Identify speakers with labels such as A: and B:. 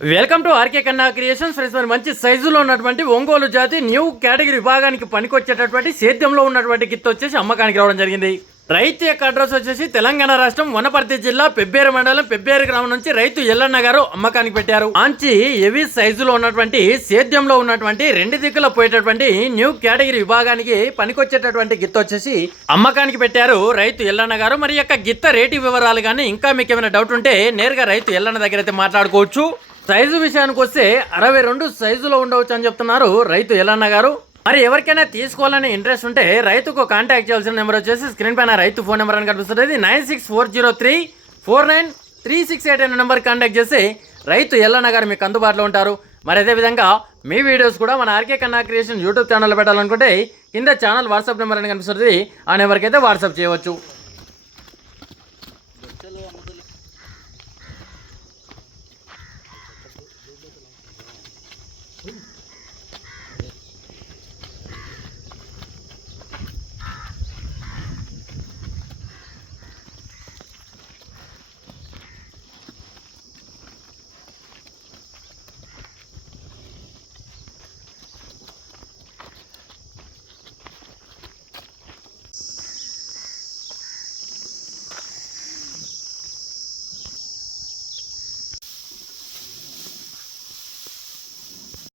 A: Welcome to RK Kanna creations friends మరి మంచి సైజులో ఉన్నటువంటి ఒంగోలు జాతి న్యూ కేటగిరీ విభాగానికి పనికొచ్చేటటువంటి సేద్యంలో ఉన్నటువంటి గిత్త వచ్చేసి అమ్మకానికి రావడం జరిగింది. రైతు యొక్క అడ్రస్ వచ్చేసి తెలంగాణ రాష్ట్రం వనపర్తి జిల్లా పెబ్బేరు మండలం పెబ్బేరు గ్రామం నుంచి రైతు ఎల్లన్న గారు అమ్మకానికి పెట్టారు. మంచి హెవీ సైజులో ఉన్నటువంటి సేద్యంలో ఉన్నటువంటి రెండు దిక్కుల పోయేటటువంటి న్యూ కేటగిరీ విభాగానికి పనికొచ్చేటటువంటి గిత్త వచ్చేసి అమ్మకానికి పెట్టారు రైతు ఎల్లన్న గారు. మరి యొక్క గిత్త రేటు వివరాలు కానీ ఇంకా మీకు ఏమైనా డౌట్ ఉంటే నేరుగా రైతు ఎల్లన్న దగ్గర అయితే మాట్లాడుకోవచ్చు. సైజు విషయానికి వస్తే అరవై రెండు సైజులో ఉండవచ్చు అని చెప్తున్నారు రైతు ఎల్లన్న గారు. మరి ఎవరికైనా తీసుకోవాలని ఇంట్రెస్ట్ ఉంటే రైతుకు కాంటాక్ట్ చేయాల్సిన నెంబర్ వచ్చేసి స్క్రీన్ పైన రైతు ఫోన్ నెంబర్ అని కనిపిస్తుంది. Nine six four zero three four nine three six eight అనే నెంబర్ కాంటాక్ట్ చేసి రైతు ఎల్లన్న గారు మీకు అందుబాటులో ఉంటారు. మరి అదేవిధంగా మీ వీడియోస్ కూడా మన ఆర్కే కన్నా క్రియేషన్ యూట్యూబ్ ఛానల్ పెట్టాలనుకుంటే కింద ఛానల్ వాట్సాప్ నెంబర్ అని కనిపిస్తుంది. ఆ నెంబర్కి అయితే వాట్సాప్ చేయవచ్చు. Ooh.